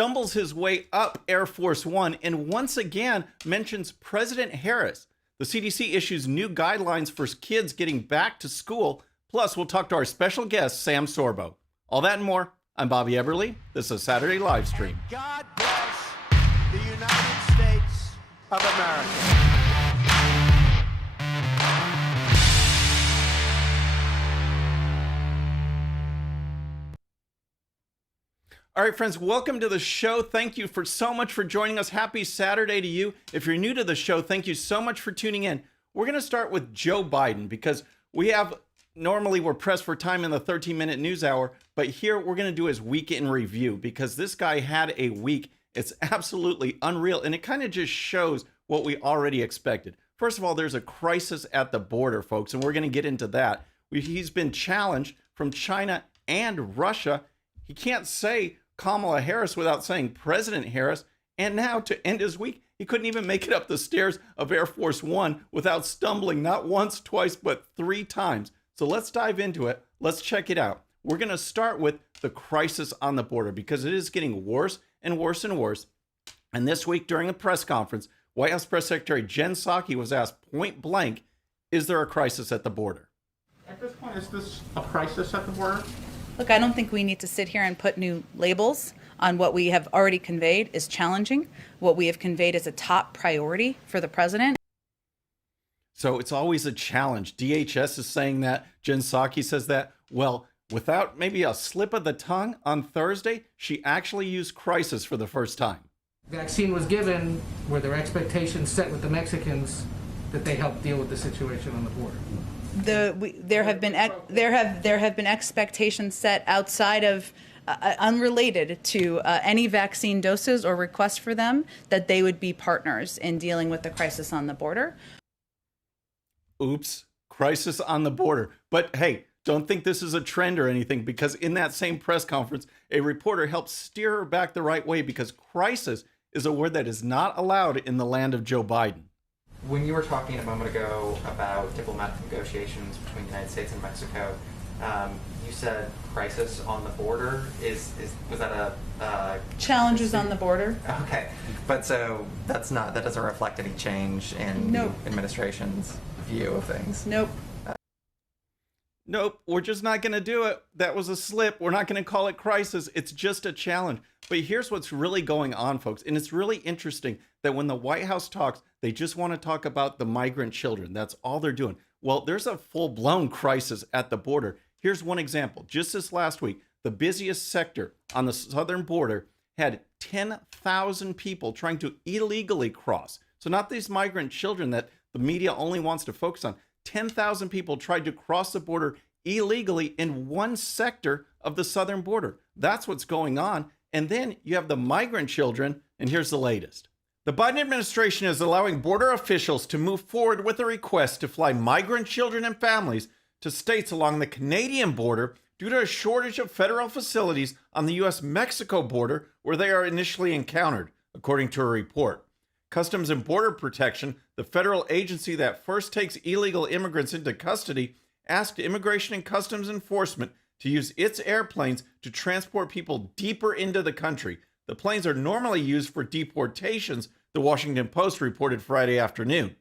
stumbles his way up Air Force One and once again mentions President Harris. The CDC issues new guidelines for kids getting back to school. Plus, we'll talk to our special guest, Sam Sorbo. All that and more. I'm Bobby Eberle. This is a Saturday live stream. God bless the United States of America. All right, friends, welcome to the show. Thank you so much for joining us. Happy Saturday to you. If you're new to the show, thank you so much for tuning in. We're going to start with Joe Biden because normally we're pressed for time in the 13-minute news hour, but here we're going to do his week in review because this guy had a week. It's absolutely unreal, and it kind of just shows what we already expected. First of all, there's a crisis at the border, folks, and we're going to get into that. He's been challenged from China and Russia. He can't say Kamala Harris without saying President Harris. And now to end his week, he couldn't even make it up the stairs of Air Force One without stumbling not once, twice, but 3 times. So let's dive into it. Let's check it out. We're going to start with the crisis on the border because it is getting worse and worse and worse. And this week during a press conference, White House Press Secretary Jen Psaki was asked point blank, is there a crisis at the border? At this point, is this a crisis at the border? Look, I don't think we need to sit here and put new labels on what we have already conveyed is challenging. What we have conveyed is a top priority for the president. So it's always a challenge. DHS is saying that. Jen Psaki says that. Well, without maybe a slip of the tongue on Thursday, she actually used crisis for the first time. Vaccine was given, were there expectations set with the Mexicans that they help deal with the situation on the border? There have been expectations set outside of unrelated to any vaccine doses or requests for them that they would be partners in dealing with the crisis on the border. Oops, crisis on the border. But hey, don't think this is a trend or anything, because in that same press conference, a reporter helped steer her back the right way because crisis is a word that is not allowed in the land of Joe Biden. When you were talking a moment ago about diplomatic negotiations between the United States and Mexico, you said crisis on the border. Was that a challenges on the border? Okay, but so that doesn't reflect any change in Nope. the administration's view of things. Nope. Nope, we're just not going to do it. That was a slip. We're not going to call it crisis. It's just a challenge. But here's what's really going on, folks. And it's really interesting that when the White House talks, they just want to talk about the migrant children. That's all they're doing. Well, there's a full-blown crisis at the border. Here's one example. Just this last week, the busiest sector on the southern border had 10,000 people trying to illegally cross. So not these migrant children that the media only wants to focus on. 10,000 people tried to cross the border illegally in one sector of the southern border. That's what's going on. And then you have the migrant children, and here's the latest. The Biden administration is allowing border officials to move forward with a request to fly migrant children and families to states along the Canadian border due to a shortage of federal facilities on the U.S.-Mexico border where they are initially encountered, according to a report. Customs and Border Protection, the federal agency that first takes illegal immigrants into custody, asked Immigration and Customs Enforcement to use its airplanes to transport people deeper into the country. The planes are normally used for deportations, the Washington Post reported Friday afternoon.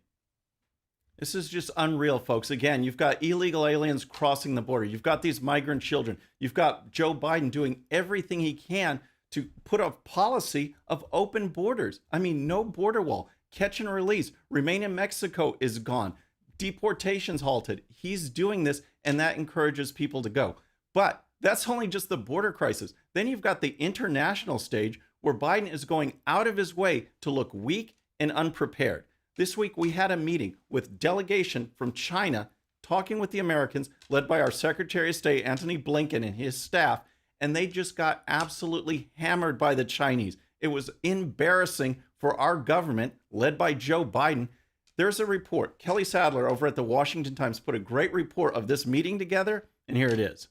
This is just unreal, folks. Again, you've got illegal aliens crossing the border. You've got these migrant children. You've got Joe Biden doing everything he can to put a policy of open borders. I mean, no border wall. Catch and release. Remain in Mexico is gone. Deportations halted. He's doing this, and that encourages people to go. But that's only just the border crisis. Then you've got the international stage where Biden is going out of his way to look weak and unprepared. This week, we had a meeting with delegation from China talking with the Americans, led by our Secretary of State, Antony Blinken, and his staff, and they just got absolutely hammered by the Chinese. It was embarrassing for our government, led by Joe Biden. There's a report. Kelly Sadler over at the Washington Times put a great report of this meeting together, and here it is.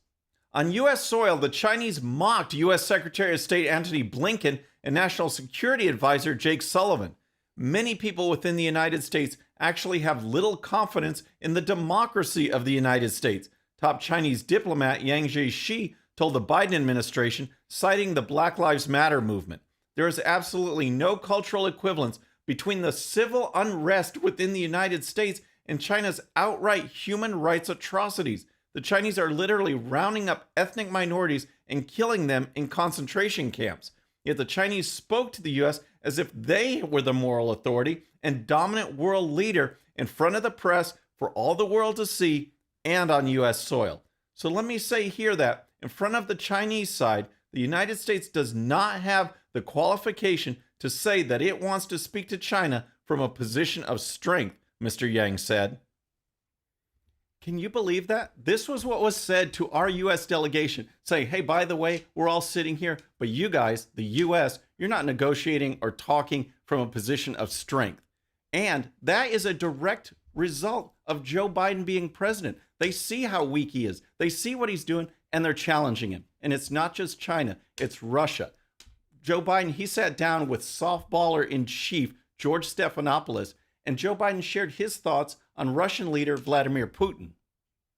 On U.S. soil, the Chinese mocked U.S. Secretary of State Antony Blinken and National Security Advisor Jake Sullivan. Many people within the United States actually have little confidence in the democracy of the United States. Top Chinese diplomat Yang Jiechi told the Biden administration, citing the Black Lives Matter movement. There is absolutely no cultural equivalence between the civil unrest within the United States and China's outright human rights atrocities. The Chinese are literally rounding up ethnic minorities and killing them in concentration camps. Yet the Chinese spoke to the U.S. as if they were the moral authority and dominant world leader in front of the press for all the world to see and on U.S. soil. So let me say here that in front of the Chinese side, the United States does not have the qualification to say that it wants to speak to China from a position of strength, Mr. Yang said. Can you believe that? This was what was said to our U.S. delegation, saying, hey, by the way, we're all sitting here, but you guys, the U.S., you're not negotiating or talking from a position of strength. And that is a direct result of Joe Biden being president. They see how weak he is. They see what he's doing, and they're challenging him. And it's not just China, it's Russia. Joe Biden, he sat down with softballer in chief George Stephanopoulos, and Joe Biden shared his thoughts on Russian leader Vladimir Putin.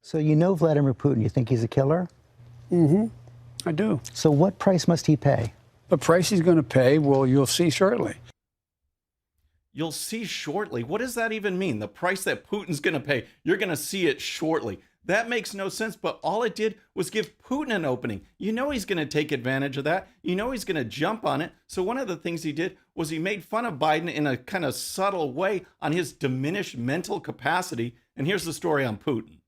So you know Vladimir Putin, you think he's a killer? Mm-hmm. I do. So what price must he pay? The price he's going to pay, well, you'll see shortly. You'll see shortly. What does that even mean? The price that Putin's going to pay, you're going to see it shortly. That makes no sense, but all it did was give Putin an opening. You know he's going to take advantage of that. You know he's going to jump on it. So one of the things he did was he made fun of Biden in a kind of subtle way on his diminished mental capacity. And here's the story on Putin.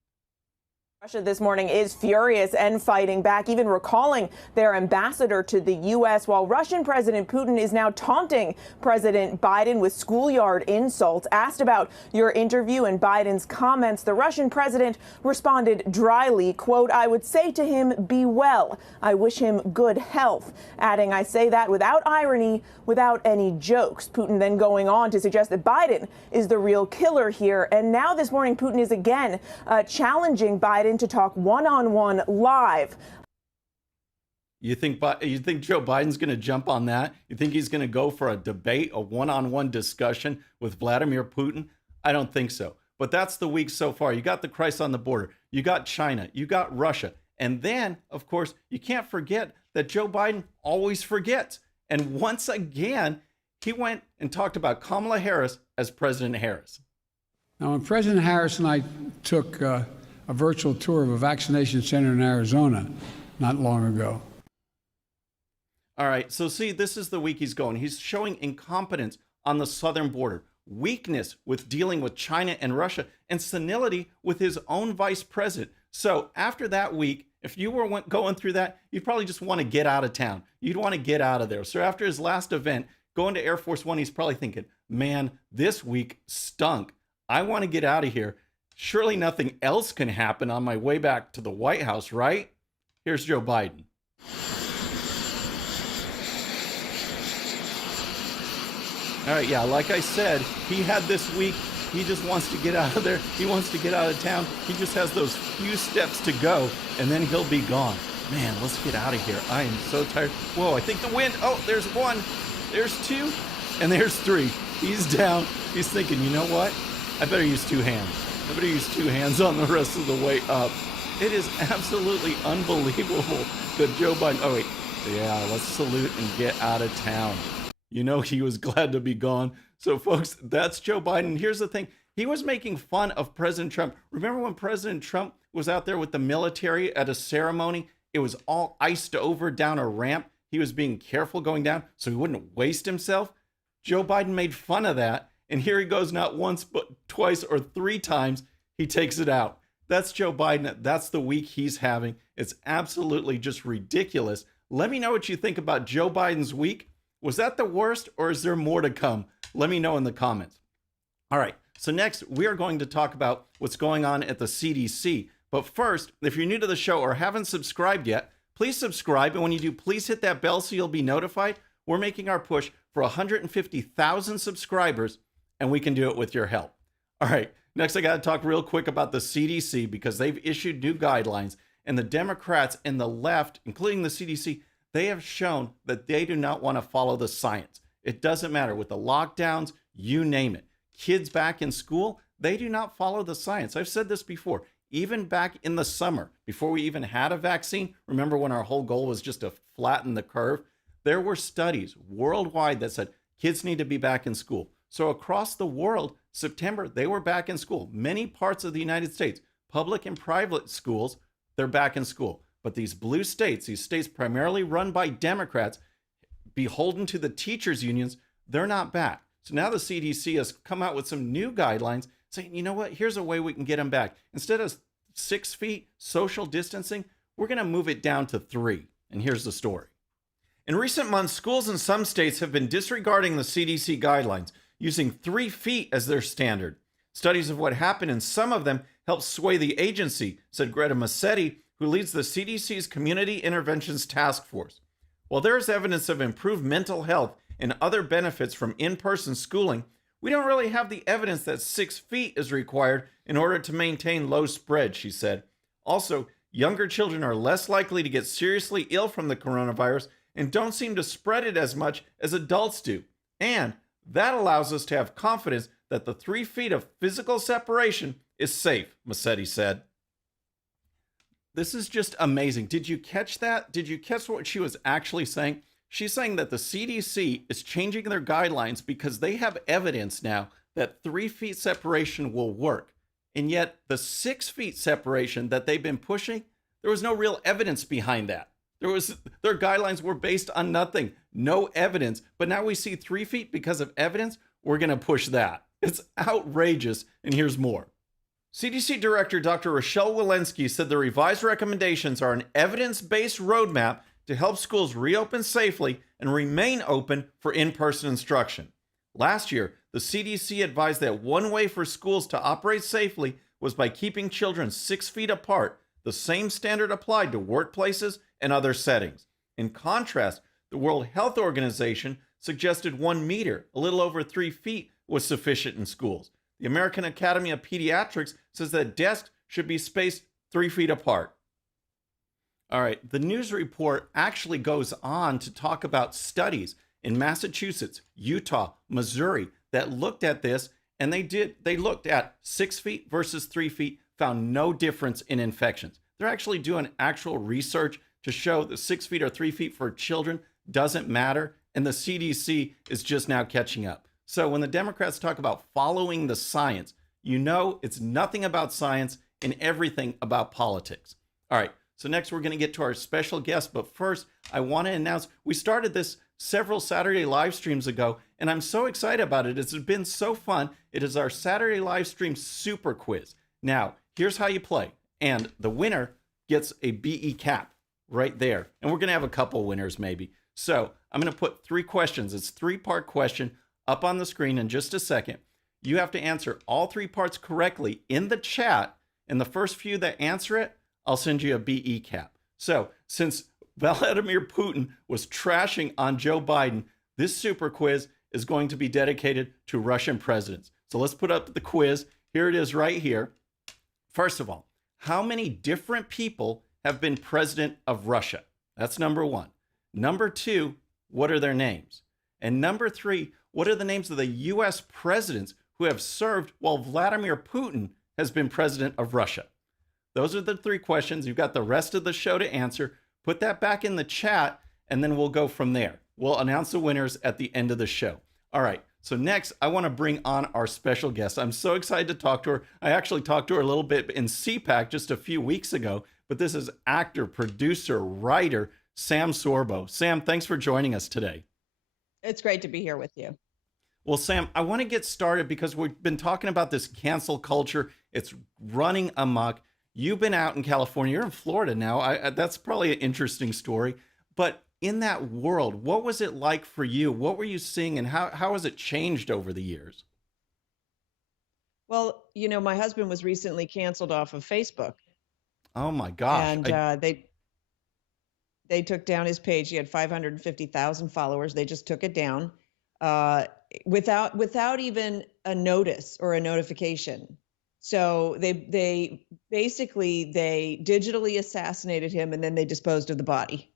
Russia this morning is furious and fighting back, even recalling their ambassador to the U.S., while Russian President Putin is now taunting President Biden with schoolyard insults. Asked about your interview and Biden's comments, the Russian president responded dryly, quote, I would say to him, be well. I wish him good health, adding, I say that without irony, without any jokes. Putin then going on to suggest that Biden is the real killer here. And now this morning, Putin is again challenging Biden to talk one-on-one live. You think Joe Biden's going to jump on that? You think he's going to go for a debate, a one-on-one discussion with Vladimir Putin? I don't think so. But that's the week so far. You got the crisis on the border. You got China. You got Russia. And then, of course, you can't forget that Joe Biden always forgets. And once again, he went and talked about Kamala Harris as President Harris. Now, when President Harris and I took a virtual tour of a vaccination center in Arizona not long ago. All right, so see, this is the week he's going. He's showing incompetence on the southern border, weakness with dealing with China and Russia, and senility with his own vice president. So after that week, if you were going through that, you'd probably just want to get out of town. You'd want to get out of there. So after his last event, going to Air Force One, he's probably thinking, man, this week stunk. I want to get out of here. Surely nothing else can happen on my way back to the White House, right? Here's Joe Biden. All right, yeah, like I said, he had this week. He just wants to get out of there. He wants to get out of town. He just has those few steps to go, and then he'll be gone. Man, let's get out of here. I am so tired. Whoa, I think the wind. Oh, there's one. There's two. And there's three. He's down. He's thinking, you know what? I better use two hands. I better use two hands on the rest of the way up. It is absolutely unbelievable that Joe Biden... Oh, wait. Yeah, let's salute and get out of town. You know he was glad to be gone. So, folks, that's Joe Biden. Here's the thing. He was making fun of President Trump. Remember when President Trump was out there with the military at a ceremony? It was all iced over down a ramp. He was being careful going down so he wouldn't waste himself. Joe Biden made fun of that. And here he goes, not once, but twice or three times, he takes it out. That's Joe Biden. That's the week he's having. It's absolutely just ridiculous. Let me know what you think about Joe Biden's week. Was that the worst, or is there more to come? Let me know in the comments. All right, so next, we are going to talk about what's going on at the CDC. But first, if you're new to the show or haven't subscribed yet, please subscribe. And when you do, please hit that bell so you'll be notified. We're making our push for 150,000 subscribers, and we can do it with your help. All right, next I got to talk real quick about the CDC because they've issued new guidelines, and the Democrats and the left, including the CDC, they have shown that they do not want to follow the science. It doesn't matter with the lockdowns, you name it. Kids back in school, they do not follow the science. I've said this before, even back in the summer, before we even had a vaccine, remember when our whole goal was just to flatten the curve? There were studies worldwide that said kids need to be back in school. So across the world, September, they were back in school. Many parts of the United States, public and private schools, they're back in school. But these blue states, these states primarily run by Democrats, beholden to the teachers' unions, they're not back. So now the CDC has come out with some new guidelines saying, you know what, here's a way we can get them back. Instead of 6 feet social distancing, we're going to move it down to 3. And here's the story. In recent months, schools in some states have been disregarding the CDC guidelines, using 3 feet as their standard. Studies of what happened in some of them helped sway the agency, said Greta Massetti, who leads the CDC's Community Interventions Task Force. While there is evidence of improved mental health and other benefits from in-person schooling, we don't really have the evidence that 6 feet is required in order to maintain low spread, she said. Also, younger children are less likely to get seriously ill from the coronavirus and don't seem to spread it as much as adults do. And that allows us to have confidence that the 3 feet of physical separation is safe, Massetti said. This is just amazing. Did you catch that? Did you catch what she was actually saying? She's saying that the CDC is changing their guidelines because they have evidence now that 3 feet separation will work. And yet the 6 feet separation that they've been pushing, there was no real evidence behind that. Their guidelines were based on nothing, no evidence. But now we see 3 feet because of evidence. We're going to push that. It's outrageous. And here's more. CDC Director Dr. Rochelle Walensky said the revised recommendations are an evidence-based roadmap to help schools reopen safely and remain open for in-person instruction. Last year, the CDC advised that one way for schools to operate safely was by keeping children 6 feet apart, the same standard applied to workplaces and other settings. In contrast, the World Health Organization suggested 1 meter, a little over 3 feet, was sufficient in schools. The American Academy of Pediatrics says that desks should be spaced 3 feet apart. All right, the news report actually goes on to talk about studies in Massachusetts, Utah, Missouri that looked at this, and they looked at 6 feet versus 3 feet, found no difference in infections. They're actually doing actual research to show that 6 feet or 3 feet for children doesn't matter, and the CDC is just now catching up. So when the Democrats talk about following the science, you know it's nothing about science and everything about politics. All right, so next we're going to get to our special guest, but first I want to announce we started this several Saturday live streams ago, and I'm so excited about it. It's been so fun. It is our Saturday live stream super quiz. Now, here's how you play, and the winner gets a BE cap right there, and we're going to have a couple winners maybe. So I'm going to put 3 questions. It's a 3-part question up on the screen in just a second. You have to answer all 3 parts correctly in the chat, and the first few that answer it, I'll send you a BE cap. So since Vladimir Putin was trashing on Joe Biden, this super quiz is going to be dedicated to Russian presidents. So let's put up the quiz. Here it is right here. First of all, how many different people have been president of Russia? That's number 1. Number 2, what are their names? And number 3, what are the names of the U.S. presidents who have served while Vladimir Putin has been president of Russia? Those are the 3 questions. You've got the rest of the show to answer. Put that back in the chat, and then we'll go from there. We'll announce the winners at the end of the show. All right, so next, I want to bring on our special guest. I'm so excited to talk to her. I actually talked to her a little bit in CPAC just a few weeks ago, but this is actor, producer, writer, Sam Sorbo. Sam, thanks for joining us today. It's great to be here with you. Well, Sam, I want to get started because we've been talking about this cancel culture. It's running amok. You've been out in California. You're in Florida now. That's probably an interesting story. But in that world, what was it like for you? What were you seeing, and how has it changed over the years? Well, you know, my husband was recently canceled off of Facebook. Oh, my gosh. And they took down his page. He had 550,000 followers. They just took it down without even a notice or a notification. So they digitally assassinated him, and then they disposed of the body.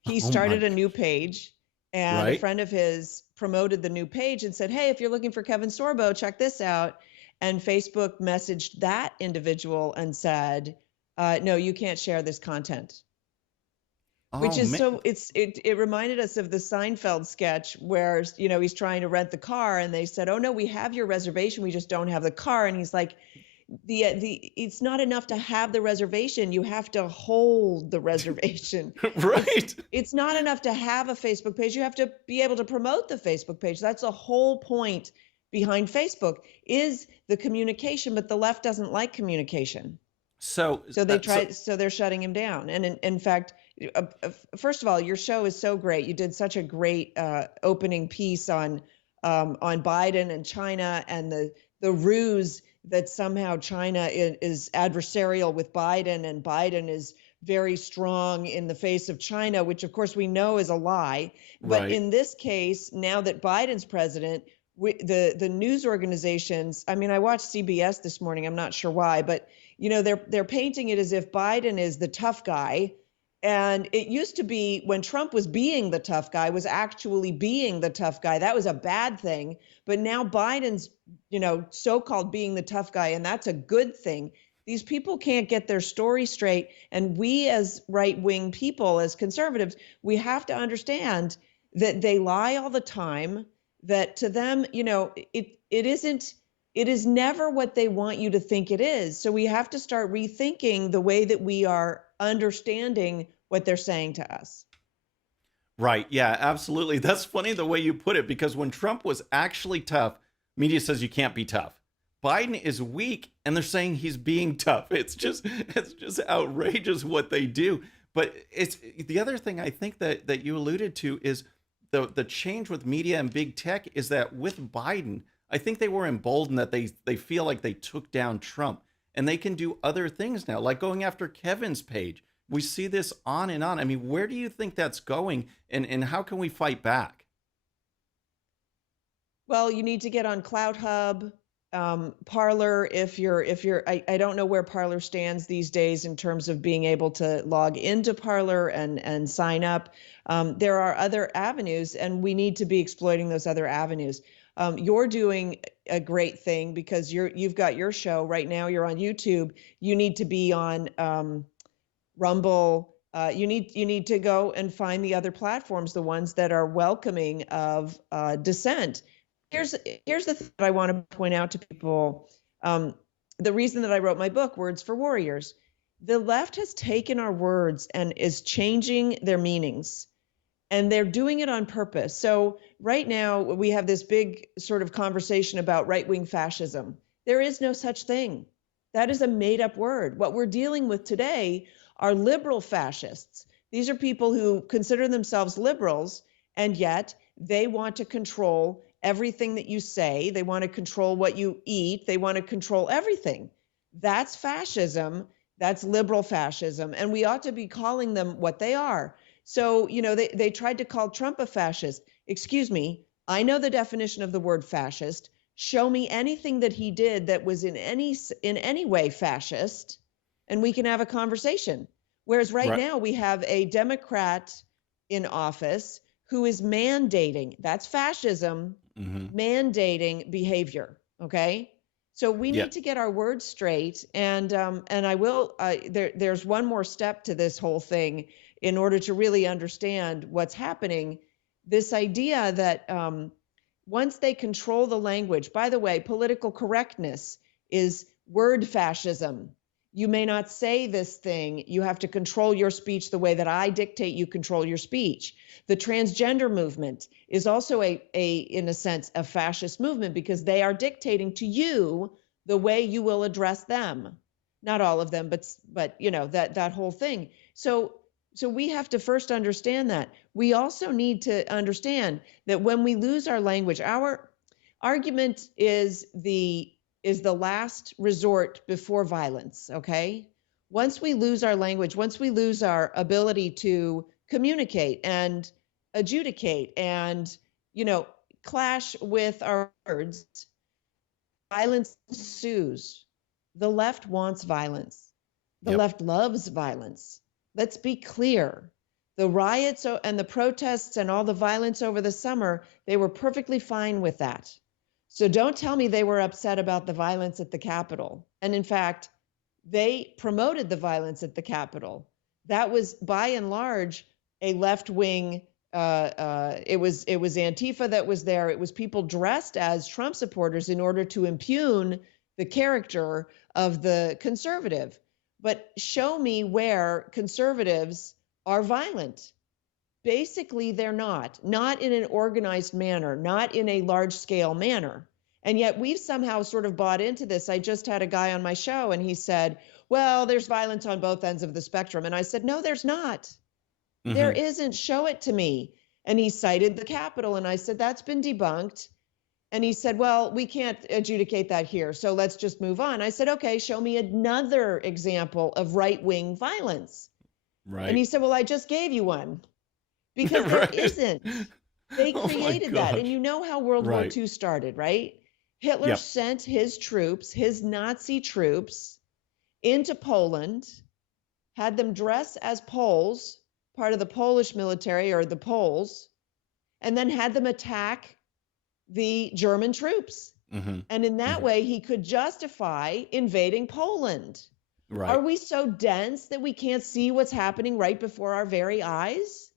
He started a new page, and a friend of his promoted the new page and said, hey, if you're looking for Kevin Sorbo, check this out. And Facebook messaged that individual and said, no, you can't share this content. Which Oh, is man. so it reminded us of the Seinfeld sketch where, you know, he's trying to rent the car and they said, "Oh no, we have your reservation, we just don't have the car." And he's like, the it's not enough to have the reservation, you have to hold the reservation. Right. It's not enough to have a Facebook page, you have to be able to promote the Facebook page. That's the whole point behind Facebook is the communication, but the left doesn't like communication. So They're shutting him down. And in fact, first of all, your show is so great. You did such a great opening piece on Biden and China and the ruse that somehow China is adversarial with Biden and Biden is very strong in the face of China, which of course we know is a lie. But Right. in this case, now that Biden's president, the news organizations, I mean, I watched CBS this morning, I'm not sure why, but you know, they're painting it as if Biden is the tough guy. And it used to be when Trump was being the tough guy, was actually being the tough guy. That was a bad thing. But now Biden's, you know, so-called being the tough guy, and that's a good thing. These people can't get their story straight. And we as right-wing people, as conservatives, we have to understand that they lie all the time, that to them, you know, it is never what they want you to think it is. So we have to start rethinking the way that we are understanding what they're saying to us. Right. Yeah, absolutely. That's funny the way you put it, because when Trump was actually tough, media says you can't be tough. Biden is weak and they're saying he's being tough. It's just outrageous what they do. But it's the other thing I think that you alluded to is the change with media and big tech is that with Biden, I think they were emboldened that they feel like they took down Trump and they can do other things now, like going after Kevin's page. We see this on and on. I mean, where do you think that's going and how can we fight back? Well, you need to get on Cloud Hub, Parler. I don't know where Parler stands these days in terms of being able to log into Parler and sign up. There are other avenues and we need to be exploiting those other avenues. You're doing a great thing because you've got your show right now. You're on YouTube. You need to be on Rumble. You need to go and find the other platforms, the ones that are welcoming of dissent. Here's the thing that I want to point out to people. The reason that I wrote my book, Words for Warriors, the left has taken our words and is changing their meanings. And they're doing it on purpose. So right now we have this big sort of conversation about right-wing fascism. There is no such thing. That is a made-up word. What we're dealing with today are liberal fascists. These are people who consider themselves liberals, and yet they want to control everything that you say. They want to control what you eat. They want to control everything. That's fascism. That's liberal fascism. And we ought to be calling them what they are. So, you know, they tried to call Trump a fascist. Excuse me, I know the definition of the word fascist. Show me anything that he did that was in any way fascist, and we can have a conversation. Whereas right now we have a Democrat in office who is mandating, that's fascism, mandating behavior, okay? So we need to get our words straight, and I will, there's one more step to this whole thing in order to really understand what's happening. This idea that once they control the language, by the way, political correctness is word fascism. You may not say this thing. You have to control your speech the way that I dictate you control your speech. The transgender movement is also in a sense, a fascist movement because they are dictating to you the way you will address them. Not all of them, but you know, that whole thing. So we have to first understand that. We also need to understand that when we lose our language, our argument is the last resort before violence, okay? Once we lose our language, once we lose our ability to communicate and adjudicate and, you know, clash with our words, violence ensues. The left wants violence. The left loves violence. Let's be clear. The riots and the protests and all the violence over the summer, they were perfectly fine with that. So don't tell me they were upset about the violence at the Capitol. And in fact, they promoted the violence at the Capitol. That was by and large a left-wing, it was Antifa that was there. It was people dressed as Trump supporters in order to impugn the character of the conservative. But show me where conservatives are violent. Basically, they're not in an organized manner, not in a large-scale manner. And yet we've somehow sort of bought into this. I just had a guy on my show and he said, well, there's violence on both ends of the spectrum. And I said, no, there's not. Mm-hmm. There isn't. Show it to me. And he cited the Capitol. And I said, that's been debunked. And he said, well, we can't adjudicate that here. So let's just move on. I said, okay, show me another example of right-wing violence. Right. And he said, well, I just gave you one. Because there isn't. They created that. And you know how World War II started, right? Hitler sent his troops, his Nazi troops, into Poland, had them dress as Poles, part of the Polish military or the Poles, and then had them attack the German troops. Mm-hmm. And in that way, he could justify invading Poland. Right. Are we so dense that we can't see what's happening right before our very eyes?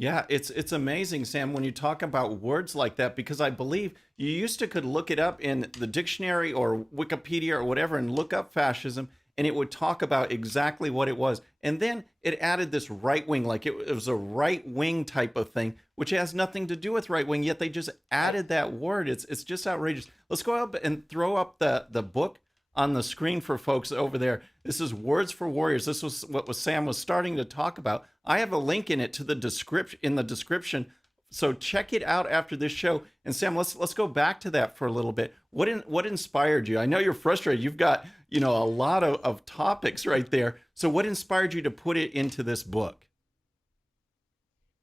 Yeah, it's amazing, Sam, when you talk about words like that, because I believe you used to could look it up in the dictionary or Wikipedia or whatever and look up fascism, and it would talk about exactly what it was. And then it added this right wing, like it was a right wing type of thing, which has nothing to do with right wing, yet they just added that word. It's just outrageous. Let's go up and throw up the book on the screen for folks over there. This is Words for Warriors. This was what Sam was starting to talk about. I have a link in it to the description. So check it out after this show. And Sam, let's go back to that for a little bit. What inspired you? I know you're frustrated. You've got, a lot of topics right there. So what inspired you to put it into this book?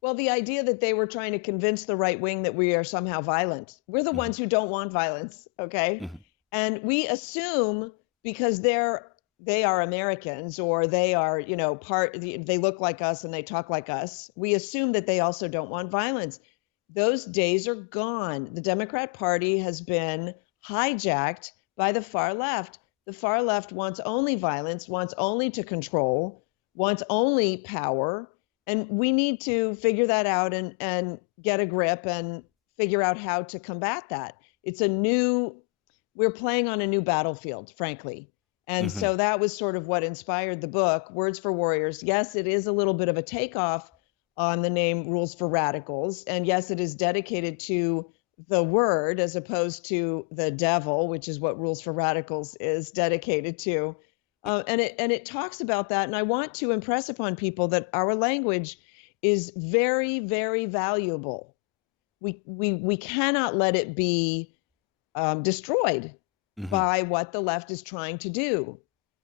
Well, the idea that they were trying to convince the right wing that we are somehow violent. We're the ones who don't want violence, okay? Mm-hmm. And we assume because they are Americans or they are, they look like us and they talk like us. We assume that they also don't want violence. Those days are gone. The Democrat Party has been hijacked by the far left. The far left wants only violence, wants only to control, wants only power. And we need to figure that out and get a grip and figure out how to combat that. We're playing on a new battlefield, frankly. And so that was sort of what inspired the book, Words for Warriors. Yes, it is a little bit of a takeoff on the name Rules for Radicals. And yes, it is dedicated to the word as opposed to the devil, which is what Rules for Radicals is dedicated to. And it talks about that. And I want to impress upon people that our language is very, very valuable. We cannot let it be destroyed by what the left is trying to do.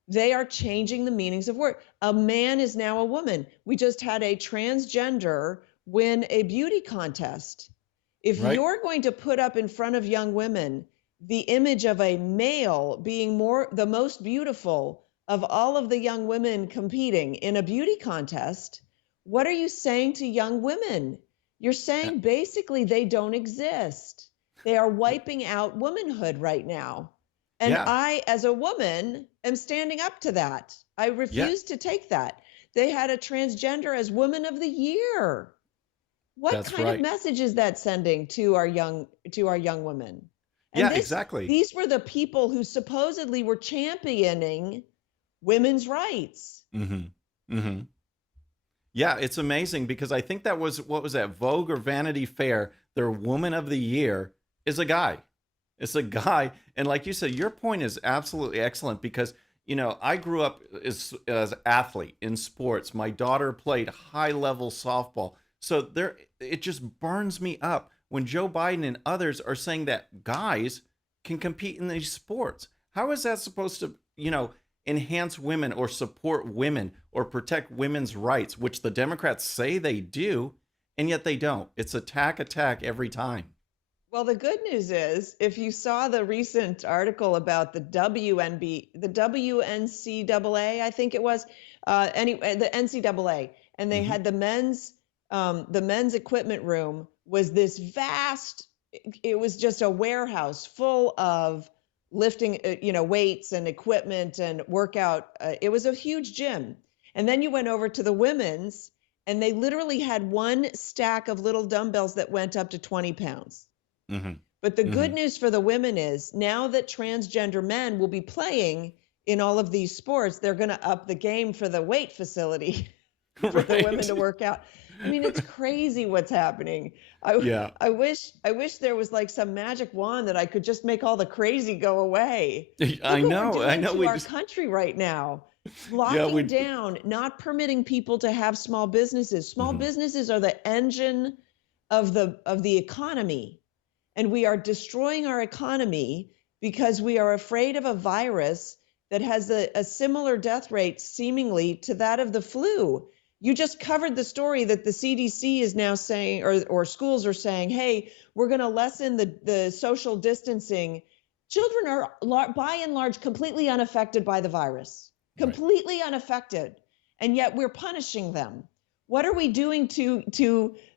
They are changing the meanings of words. A man is now a woman. We just had a transgender win a beauty contest. If you're going to put up in front of young women the image of a male being the most beautiful of all of the young women competing in a beauty contest, what are you saying to young women? You're saying basically they don't exist. They are wiping out womanhood right now. And I, as a woman, am standing up to that. I refuse to take that. They had a transgender as Woman of the Year. What kind of message is that sending to our young women? And exactly. These were the people who supposedly were championing women's rights. Mm-hmm. Mm-hmm. Yeah, it's amazing because I think that was, what was that, Vogue or Vanity Fair, their Woman of the Year is a guy. It's a guy. And like you said, your point is absolutely excellent because, I grew up as an athlete in sports. My daughter played high-level softball. So it just burns me up when Joe Biden and others are saying that guys can compete in these sports. How is that supposed to, enhance women or support women or protect women's rights, which the Democrats say they do, and yet they don't? It's attack every time. Well, the good news is, if you saw the recent article about the WNCAA, I think it was, anyway, the NCAA, and they had the men's equipment room was this vast, it was just a warehouse full of lifting, weights and equipment and workout. It was a huge gym. And then you went over to the women's, and they literally had one stack of little dumbbells that went up to 20 pounds. Mm-hmm. But the good news for the women is now that transgender men will be playing in all of these sports, they're going to up the game for the weight facility for the women to work out. I mean, it's crazy what's happening. I wish there was like some magic wand that I could just make all the crazy go away. I know. To our country right now, locking down, not permitting people to have small businesses. Small businesses are the engine of the economy, and we are destroying our economy because we are afraid of a virus that has a similar death rate seemingly to that of the flu. You just covered the story that the CDC is now saying, or schools are saying, hey, we're going to lessen the social distancing. Children are, by and large, completely unaffected by the virus, completely unaffected. And yet we're punishing them. What are we doing to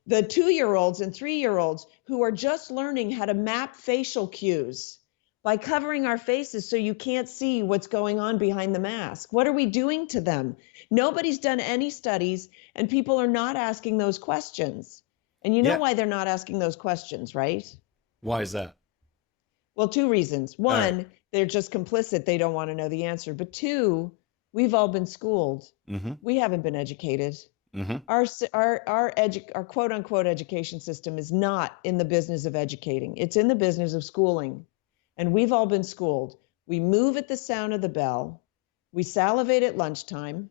the 2-year-olds and 3-year-olds who are just learning how to map facial cues by covering our faces so you can't see what's going on behind the mask? What are we doing to them? Nobody's done any studies, and people are not asking those questions. And you know why they're not asking those questions, right? Why is that? Well, 2 reasons. One, they're just complicit. They don't want to know the answer. But 2, we've all been schooled. We haven't been educated. Our quote unquote education system is not in the business of educating. It's in the business of schooling. And we've all been schooled. We move at the sound of the bell. We salivate at lunchtime.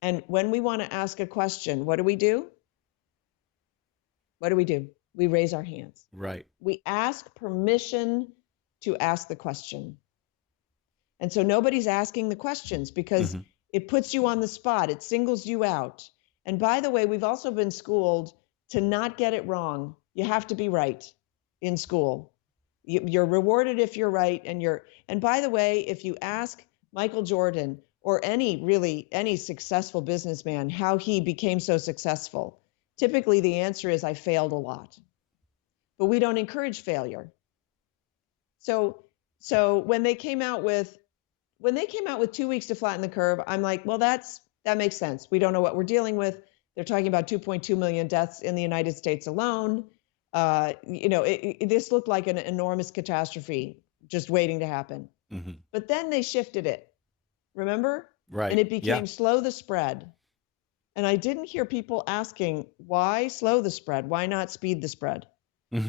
And when we want to ask a question, what do? What do? We raise our hands. Right. We ask permission to ask the question. And so nobody's asking the questions because it puts you on the spot. It singles you out. And by the way, we've also been schooled to not get it wrong. You have to be right in school. You're rewarded if you're right. And by the way, if you ask Michael Jordan or any successful businessman how he became so successful, typically the answer is I failed a lot. But we don't encourage failure. So when they came out with 2 weeks to flatten the curve, I'm like, well, that makes sense. We don't know what we're dealing with. They're talking about 2.2 million deaths in the United States alone. This looked like an enormous catastrophe just waiting to happen. But then they shifted it. Remember? Right. And it became slow the spread. And I didn't hear people asking, why slow the spread? Why not speed the spread?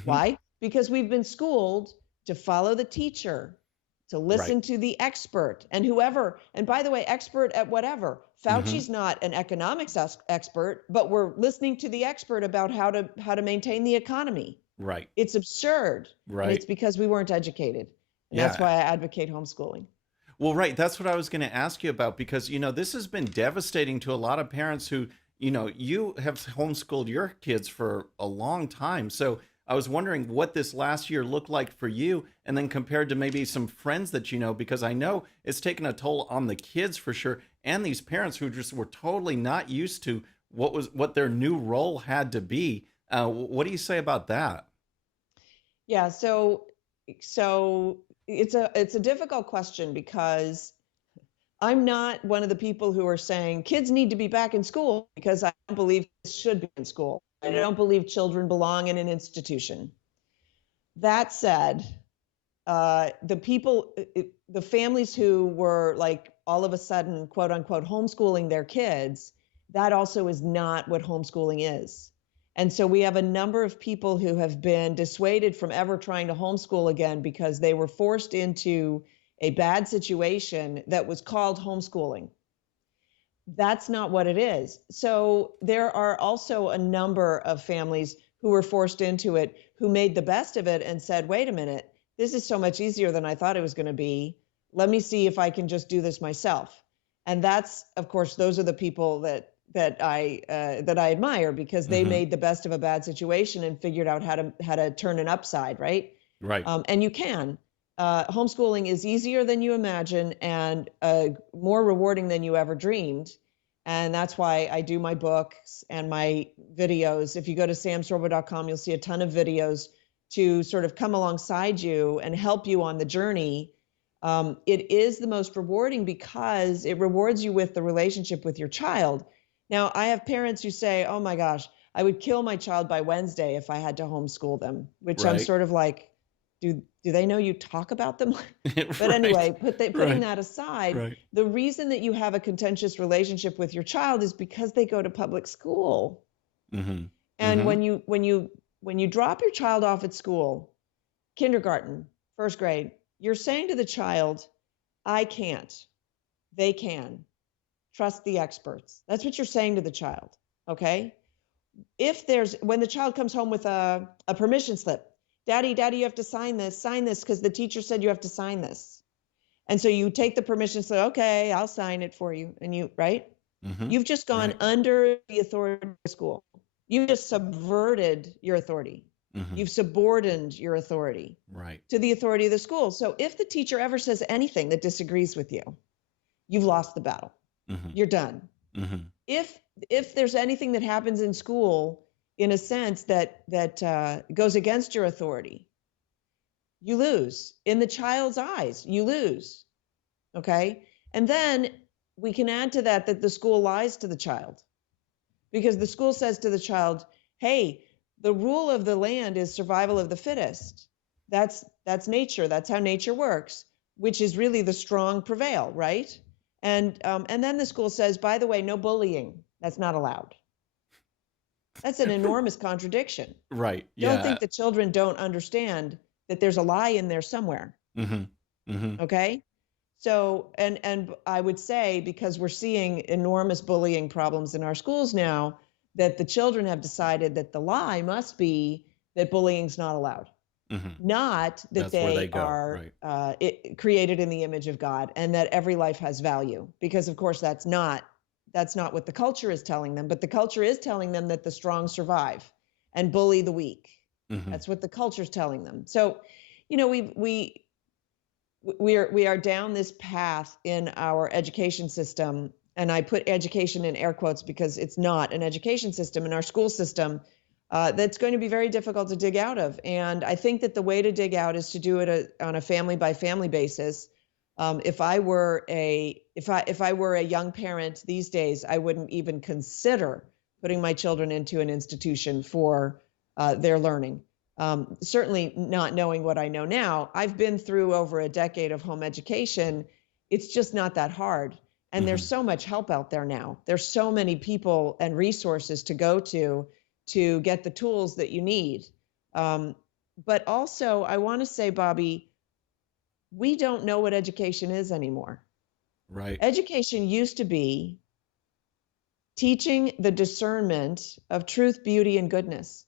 Why? Because we've been schooled to follow the teacher, to listen to the expert and whoever. And by the way, expert at whatever. Fauci's not an economics expert, but we're listening to the expert about how to maintain the economy. Right. It's absurd. Right. And it's because we weren't educated. And that's why I advocate homeschooling. Well, right. That's what I was going to ask you about, because, this has been devastating to a lot of parents who, you have homeschooled your kids for a long time. So I was wondering what this last year looked like for you, and then compared to maybe some friends that because I know it's taken a toll on the kids for sure, and these parents who just were totally not used to what their new role had to be. What do you say about that? Yeah, so it's a difficult question because I'm not one of the people who are saying kids need to be back in school, because I don't believe kids should be in school. I don't believe children belong in an institution. That said, the families who were like all of a sudden, quote unquote, homeschooling their kids, that also is not what homeschooling is. And so we have a number of people who have been dissuaded from ever trying to homeschool again because they were forced into a bad situation that was called homeschooling. That's not what it is. So there are also a number of families who were forced into it, who made the best of it and said, wait a minute, this is so much easier than I thought it was going to be. Let me see if I can just do this myself. And that's, of course, those are the people that I admire, because they made the best of a bad situation and figured out how to turn an upside, right? Right. And you can. Homeschooling is easier than you imagine and more rewarding than you ever dreamed. And that's why I do my books and my videos. If you go to samsorbo.com, you'll see a ton of videos to sort of come alongside you and help you on the journey. It is the most rewarding because it rewards you with the relationship with your child. Now, I have parents who say, oh my gosh, I would kill my child by Wednesday if I had to homeschool them, which I'm Right. sort of like, do they know you talk about them? But Right. anyway, putting Right. that aside, Right. the reason that you have a contentious relationship with your child is because they go to public school. Mm-hmm. And Mm-hmm. when you drop your child off at school, kindergarten, first grade, you're saying to the child, I can't, they can. Trust the experts. That's what you're saying to the child, okay? When the child comes home with a permission slip, Daddy, you have to sign this because the teacher said you have to sign this. And so you take the permission slip, okay, I'll sign it for you. And right? Mm-hmm. You've just gone Right. under the authority of the school. You just subverted your authority. Mm-hmm. You've subordinated your authority Right. to the authority of the school. So if the teacher ever says anything that disagrees with you, you've lost the battle. Mm-hmm. You're done. Mm-hmm. If there's anything that happens in school, in a sense that goes against your authority, you lose. In the child's eyes, you lose. Okay? And then we can add to that the school lies to the child, because the school says to the child, hey, the rule of the land is survival of the fittest. That's nature. That's how nature works, which is really the strong prevail, right? And then the school says, by the way, no bullying. That's not allowed. That's an enormous contradiction. Right. Don't think the children don't understand that there's a lie in there somewhere. Mm-hmm. Mm-hmm. Okay? So, and I would say, because we're seeing enormous bullying problems in our schools now, that the children have decided that the lie must be that bullying's not allowed. Mm-hmm. Not that That's where they go. are Right. created in the image of God, and that every life has value. Because of course that's not what the culture is telling them, but the culture is telling them that the strong survive and bully the weak. Mm-hmm. That's what the culture is telling them. So, we are down this path in our education system, and I put education in air quotes because it's not an education system in our school system that's going to be very difficult to dig out of. And I think that the way to dig out is to do it on a family by family basis. If I were a young parent these days, I wouldn't even consider putting my children into an institution for their learning. Certainly not knowing what I know now. I've been through over a decade of home education. It's just not that hard. And there's so much help out there now. There's so many people and resources to go to get the tools that you need. But also, I want to say, Bobby, we don't know what education is anymore. Right. Education used to be teaching the discernment of truth, beauty, and goodness.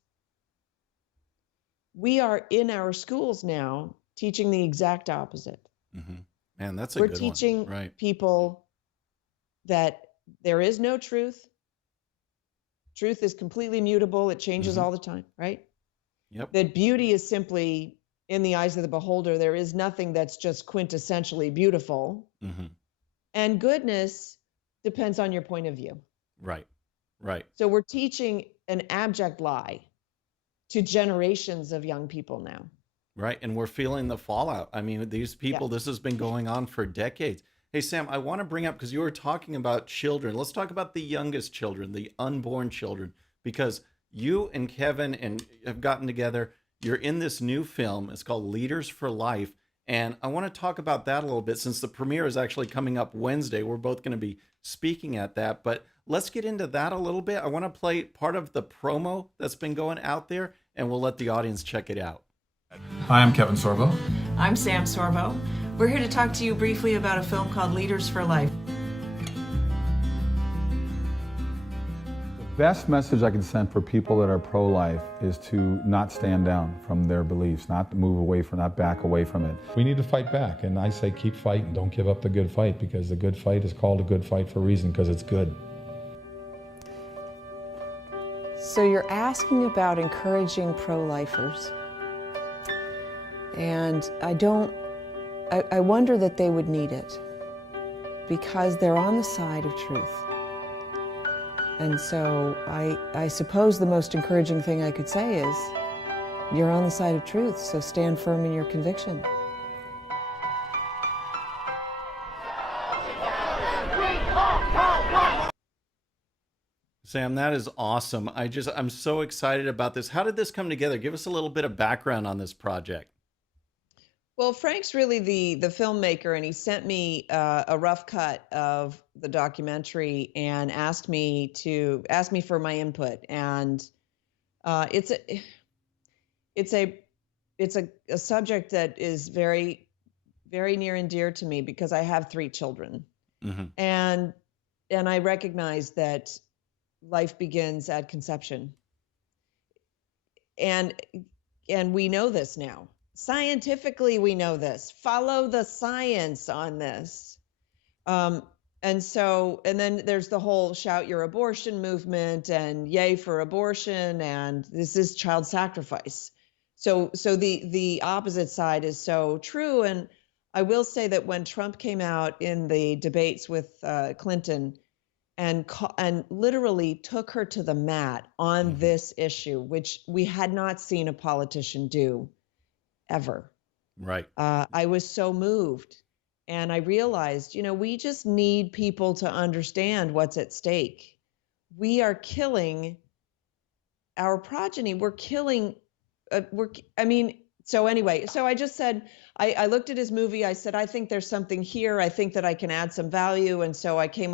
We are in our schools now teaching the exact opposite. Mm-hmm. Man, that's a We're good teaching one. Right. people that there is no truth. Truth is completely mutable. It changes all the time, right? Yep. That beauty is simply in the eyes of the beholder. There is nothing that's just quintessentially beautiful. Mm-hmm. And goodness depends on your point of view. Right. Right. So we're teaching an abject lie to generations of young people now. Right. And we're feeling the fallout. I mean, these people, this has been going on for decades. Hey, Sam, I want to bring up, because you were talking about children. Let's talk about the youngest children, the unborn children, because you and Kevin have gotten together. You're in this new film. It's called Leaders for Life. And I want to talk about that a little bit, since the premiere is actually coming up Wednesday. We're both going to be speaking at that. But let's get into that a little bit. I want to play part of the promo that's been going out there, and we'll let the audience check it out. Hi, I'm Kevin Sorbo. I'm Sam Sorbo. We're here to talk to you briefly about a film called Leaders for Life. The best message I can send for people that are pro-life is to not stand down from their beliefs, not move away from, not back away from it. We need to fight back, and I say keep fighting. Don't give up the good fight, because the good fight is called a good fight for a reason, because it's good. So you're asking about encouraging pro-lifers. And I wonder that they would need it, because they're on the side of truth. And so I suppose the most encouraging thing I could say is, you're on the side of truth, so stand firm in your conviction. Sam, that is awesome. I'm so excited about this. How did this come together? Give us a little bit of background on this project. Well, Frank's really the filmmaker, and he sent me a rough cut of the documentary and asked me for my input. And it's a subject that is very, very near and dear to me because I have 3 children, and I recognize that life begins at conception, and we know this now. Scientifically, we know this. Follow the science on this. And then there's the whole shout your abortion movement and yay for abortion, and this is child sacrifice. So the opposite side is so true. And I will say that when Trump came out in the debates with Clinton and literally took her to the mat on this issue, which we had not seen a politician do ever. Right. I was so moved, and I realized, we just need people to understand what's at stake. We are killing our progeny. We're killing, so anyway, so I just said, I looked at his movie. I said, I think there's something here. I think that I can add some value. And so I came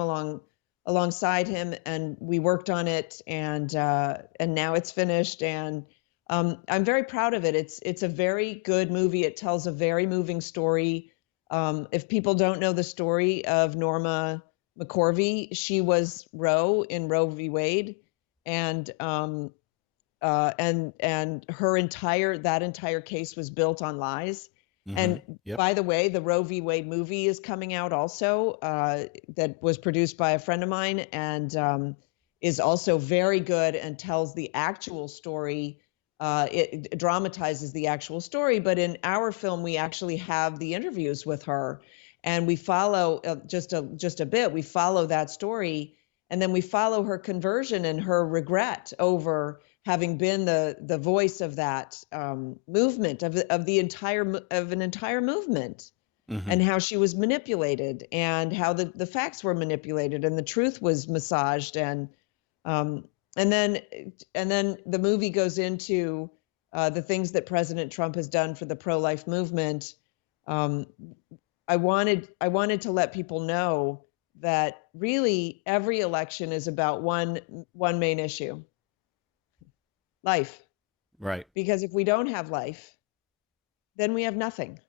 alongside him, and we worked on it, and now it's finished. And I'm very proud of it. It's a very good movie. It tells a very moving story. If people don't know the story of Norma McCorvey, she was Roe in Roe v. Wade, and her entire case was built on lies. And by the way, the Roe v. Wade movie is coming out also, that was produced by a friend of mine, and is also very good and tells the actual story. It dramatizes the actual story, but in our film, we actually have the interviews with her, and we follow just a bit. We follow that story, and then we follow her conversion and her regret over having been the voice of that movement of an entire movement, and how she was manipulated, and how the facts were manipulated, and the truth was massaged, and then the movie goes into the things that President Trump has done for the pro-life movement. I wanted to let people know that really every election is about one main issue: life. Right. Because if we don't have life, then we have nothing.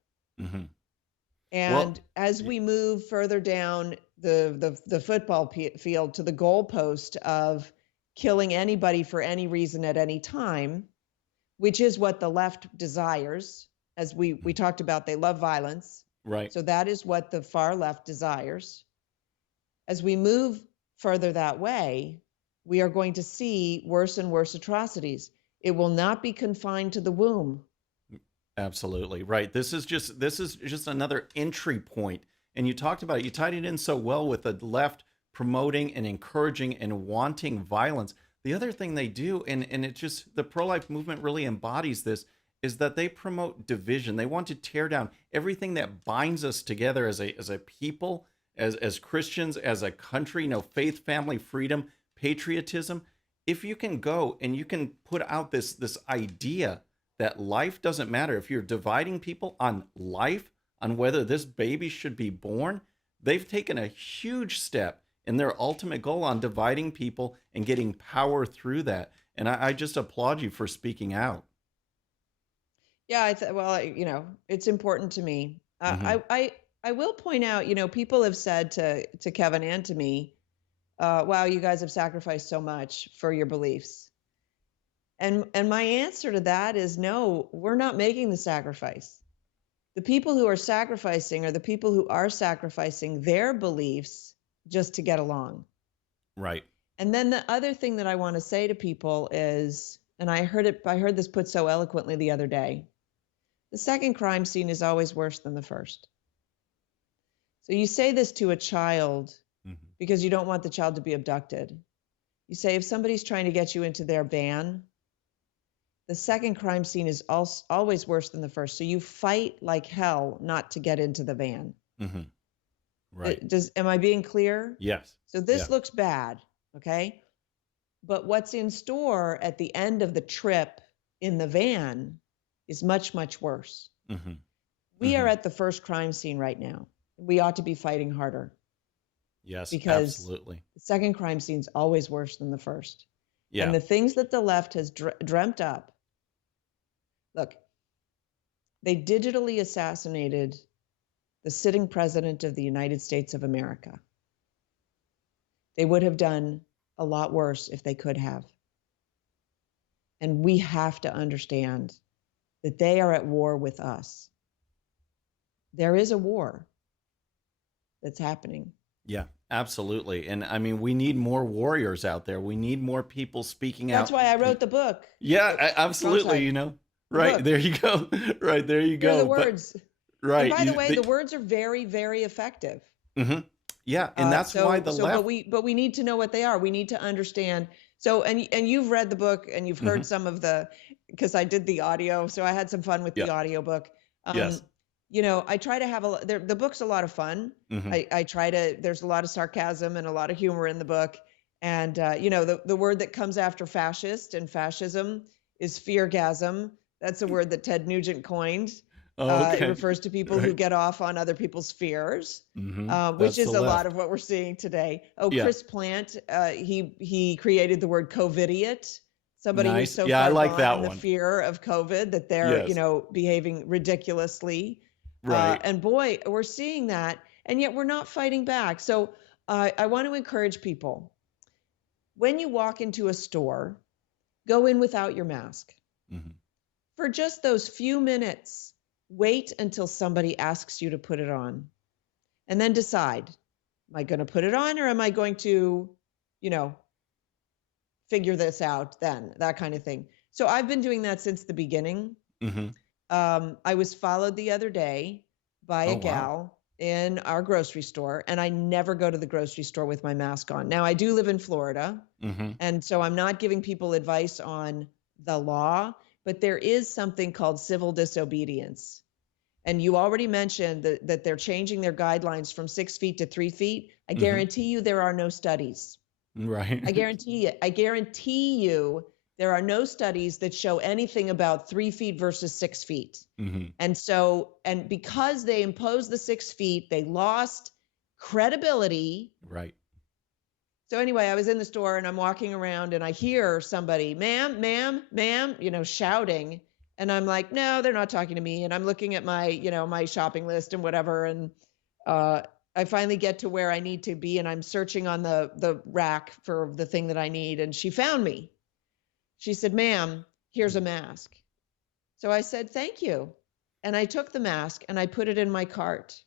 And as we move further down the football field to the goalpost of killing anybody for any reason at any time, which is what the left desires, as we talked about, they love violence. Right. So that is what the far left desires. As we move further that way, we are going to see worse and worse atrocities. It will not be confined to the womb. Absolutely. Right. This is just another entry point. And you talked about it. You tied it in so well with the left promoting and encouraging and wanting violence. The other thing they do, and it's just the pro-life movement really embodies this, is that they promote division. They want to tear down everything that binds us together as a people, as Christians, as a country, faith, family, freedom, patriotism. If you can go and you can put out this idea that life doesn't matter, if you're dividing people on life, on whether this baby should be born, they've taken a huge step in their ultimate goal on dividing people and getting power through that. And I just applaud you for speaking out. Yeah, it's important to me. I will point out, people have said to Kevin and to me, wow, you guys have sacrificed so much for your beliefs. And my answer to that is no, we're not making the sacrifice. The people who are sacrificing are the people who are sacrificing their beliefs just to get along. Right. And then the other thing that I want to say to people is, and I heard this put so eloquently the other day, the second crime scene is always worse than the first. So you say this to a child because you don't want the child to be abducted. You say, if somebody's trying to get you into their van, the second crime scene is always worse than the first. So you fight like hell not to get into the van. Right. Am I being clear? Yes. So this looks bad, okay? But what's in store at the end of the trip in the van is much, much worse. Mm-hmm. We are at the first crime scene right now. We ought to be fighting harder. Yes, because absolutely. the second crime scene is always worse than the first. Yeah. And the things that the left has dreamt up. Look, they digitally assassinated the sitting president of the United States of America. They would have done a lot worse if they could have. And we have to understand that they are at war with us. There is a war that's happening. Yeah, absolutely. And I mean, we need more warriors out there. We need more people speaking out. That's why I wrote the book. Yeah, absolutely. You know, right. Look. There you go. Right. There you go. They're the words. Right. And by the way, the words are very, very effective. Mm-hmm. Yeah. And that's why the left. But we need to know what they are. We need to understand. So, and you've read the book and you've heard some of because I did the audio. So I had some fun with the audio book. Yes. You know, I try to have the book's a lot of fun. I try to, there's a lot of sarcasm and a lot of humor in the book. And, you know, the word that comes after fascist and fascism is feargasm. That's a word that Ted Nugent coined. It refers to people who get off on other people's fears, which is a lot of what we're seeing today. Chris Plant, he created the word COVIDiot. Somebody who's so far I like gone that in one. The fear of COVID that they're, you know, behaving ridiculously. Right. And boy, we're seeing that, and yet we're not fighting back. So I want to encourage people, when you walk into a store, go in without your mask. For just those few minutes, wait until somebody asks you to put it on, and then decide, am I going to put it on, or am I going to, you know, figure this out then, that kind of thing. So I've been doing that since the beginning. I was followed the other day by a gal in our grocery store, and I never go to the grocery store with my mask on. Now, I do live in Florida, and so I'm not giving people advice on the law, but there is something called civil disobedience. And you already mentioned that they're changing their guidelines from 6 feet to 3 feet. I guarantee you there are no studies. Right. I guarantee you there are no studies that show anything about 3 feet versus 6 feet. And so, and because they imposed the 6 feet, they lost credibility. Right. So anyway, I was in the store and I'm walking around and I hear somebody, ma'am, ma'am, ma'am, you know, shouting. And I'm like, no, they're not talking to me. And I'm looking at my, you know, my shopping list and whatever. And I finally get to where I need to be. And I'm searching on the rack for the thing that I need. And she found me. She said, ma'am, here's a mask. So I said, thank you. And I took the mask and I put it in my cart.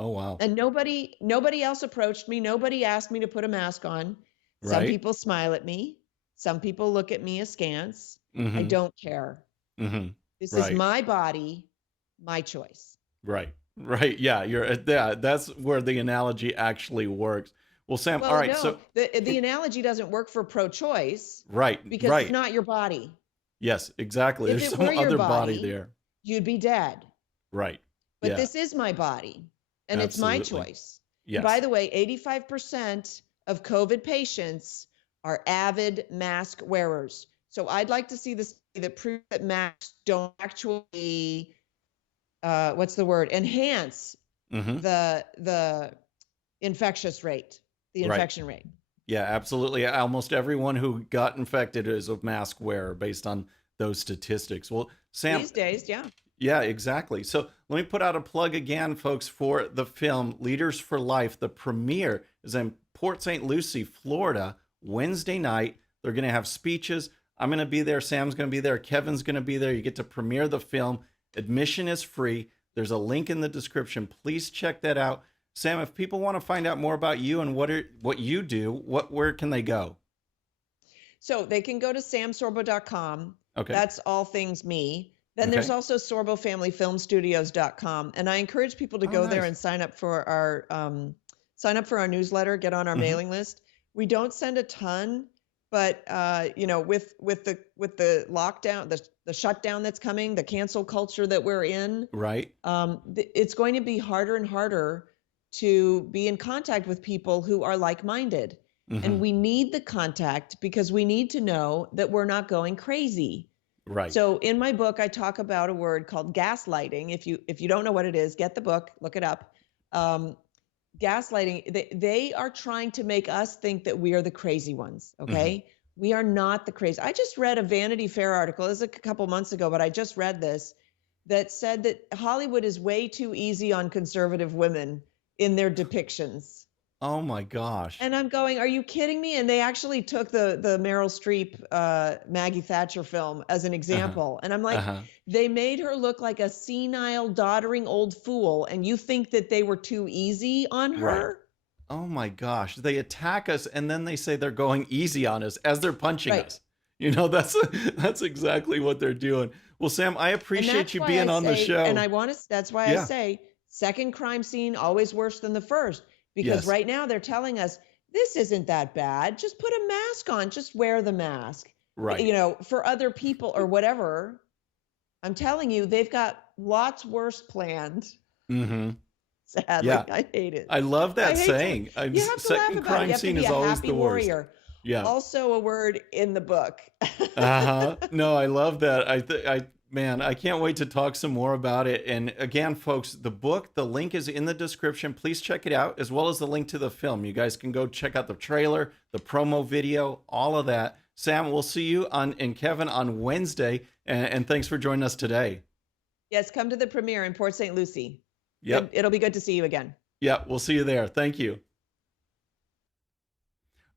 Oh, wow. And nobody else approached me. Nobody asked me to put a mask on. Some people smile at me. Some people look at me askance. I don't care. This is my body, my choice. Right. Right. Yeah. That's where the analogy actually works. Well, Sam, all right. No, So the analogy doesn't work for pro-choice. Right. Because it's not your body. Yes, exactly. If There's it some were your other body, body there. You'd be dead. Right. But this is my body. And it's my choice. Yes. By the way, 85% of COVID patients are avid mask wearers. So I'd like to see the study that proves that masks don't actually, enhance the infectious rate, the infection rate. Yeah, absolutely. Almost everyone who got infected is a mask wearer based on those statistics. Well, Sam. These days, yeah. Yeah, exactly. So let me put out a plug again, folks, for the film Leaders for Life. The premiere is in Port St. Lucie, Florida, Wednesday night. They're going to have speeches. I'm going to be there. Sam's going to be there. Kevin's going to be there. You get to premiere the film. Admission is free. There's a link in the description. Please check that out. Sam, if people want to find out more about you and what you do, where can they go? So they can go to samsorbo.com. Okay. That's all things me. Then there's also sorbofamilyfilmstudios.com. And I encourage people to go there and sign up for our newsletter, get on our mailing list. We don't send a ton, but with the lockdown, the shutdown that's coming, the cancel culture that we're in, right? It's going to be harder and harder to be in contact with people who are like-minded. And we need the contact because we need to know that we're not going crazy. Right. So in my book, I talk about a word called gaslighting. If you don't know what it is, get the book, look it up. Gaslighting, they are trying to make us think that we are the crazy ones, okay? We are not the crazy. I just read a Vanity Fair article, this was a couple months ago, but I just read this, that said that Hollywood is way too easy on conservative women in their depictions. Oh my gosh. And I'm going, are you kidding me? And they actually took the Meryl Streep, Maggie Thatcher film as an example. And I'm like, they made her look like a senile, doddering old fool. And you think that they were too easy on her? Right. Oh my gosh. They attack us and then they say they're going easy on us as they're punching us. You know, that's exactly what they're doing. Well, Sam, I appreciate you being on the show. And that's why I say second crime scene, always worse than the first. Because right now they're telling us this isn't that bad. Just put a mask on. Just wear the mask. Right. You know, for other people or whatever. I'm telling you, they've got lots worse planned. Sadly, I hate it. I love that saying. You have to laugh about it. Crime You have scene to be is a always happy the worst. warrior. Yeah. Also a word in the book. No, I love that. Man, I can't wait to talk some more about it. And again, folks, the book, the link is in the description. Please check it out, as well as the link to the film. You guys can go check out the trailer, the promo video, all of that. Sam, we'll see you and Kevin on Wednesday. And thanks for joining us today. Yes, come to the premiere in Port St. Lucie. Yep. It'll be good to see you again. Yeah, we'll see you there. Thank you.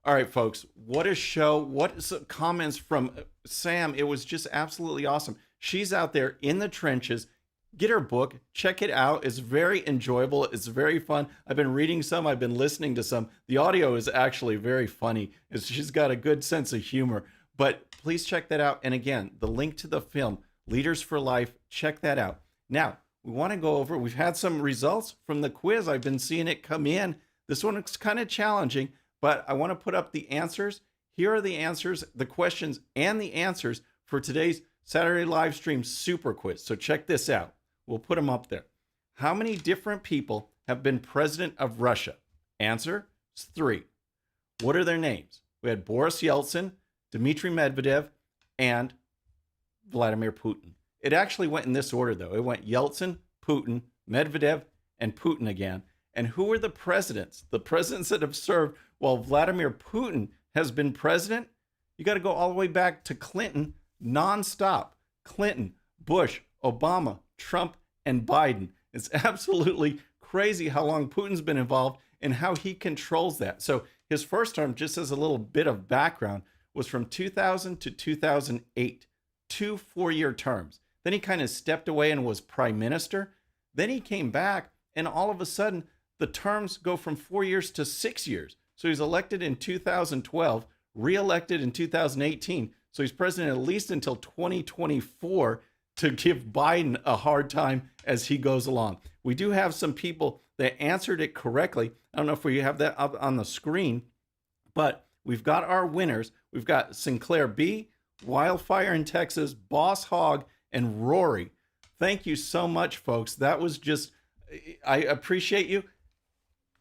All right, folks, what a show. What is comments from Sam? It was just absolutely awesome. She's out there in the trenches. Get her book. Check it out. It's very enjoyable. It's very fun. I've been reading some. I've been listening to some. The audio is actually very funny. She's got a good sense of humor. But please check that out. And again, the link to the film, Leaders for Life, check that out. Now, we want to go over, we've had some results from the quiz. I've been seeing it come in. This one is kind of challenging, but I want to put up the answers. Here are the answers, the questions, and the answers for today's Saturday live stream super quiz. So check this out. We'll put them up there. How many different people have been president of Russia? Answer is 3. What are their names? We had Boris Yeltsin, Dmitry Medvedev, and Vladimir Putin. It actually went in this order, though. It went Yeltsin, Putin, Medvedev, and Putin again. And who were the presidents? The presidents that have served while Vladimir Putin has been president? You got to go all the way back to Clinton, nonstop. Clinton, Bush, Obama, Trump, and Biden. It's absolutely crazy how long Putin's been involved and how he controls that. So his first term, just as a little bit of background, was from 2000 to 2008, 2 4-year terms. Then he kind of stepped away and was prime minister. Then he came back, and all of a sudden, the terms go from 4 years to 6 years. So he's elected in 2012, reelected in 2018. So he's president at least until 2024 to give Biden a hard time as he goes along. We do have some people that answered it correctly. I don't know if we have that up on the screen, but we've got our winners. We've got Sinclair B, Wildfire in Texas, Boss Hog, and Rory. Thank you so much, folks. That was just, I appreciate you.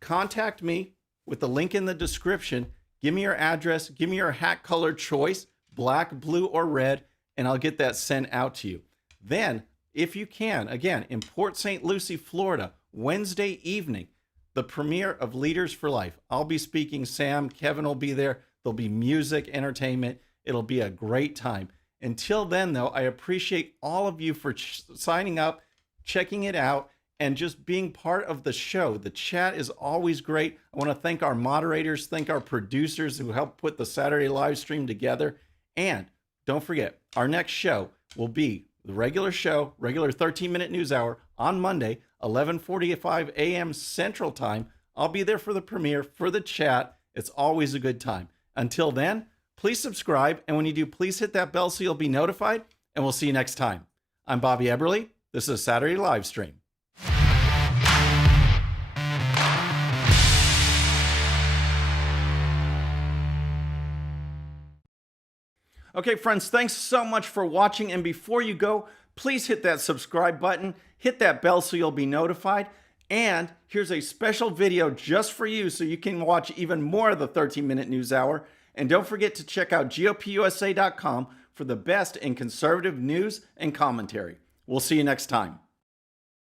Contact me with the link in the description. Give me your address. Give me your hat color choice, black, blue, or red, and I'll get that sent out to you. Then, if you can, again, in Port St. Lucie, Florida, Wednesday evening, the premiere of Leaders for Life. I'll be speaking. Sam, Kevin will be there. There'll be music, entertainment. It'll be a great time. Until then, though, I appreciate all of you for signing up, checking it out, and just being part of the show. The chat is always great. I want to thank our moderators, thank our producers who helped put the Saturday live stream together. And don't forget, our next show will be the regular show, regular 13-minute news hour on Monday, 11:45 a.m. Central Time. I'll be there for the premiere, for the chat. It's always a good time. Until then, please subscribe. And when you do, please hit that bell so you'll be notified. And we'll see you next time. I'm Bobby Eberle. This is a Saturday live stream. Okay, friends, thanks so much for watching. And before you go, please hit that subscribe button, hit that bell so you'll be notified. And here's a special video just for you so you can watch even more of the 13-minute news hour. And don't forget to check out GOPUSA.com for the best in conservative news and commentary. We'll see you next time.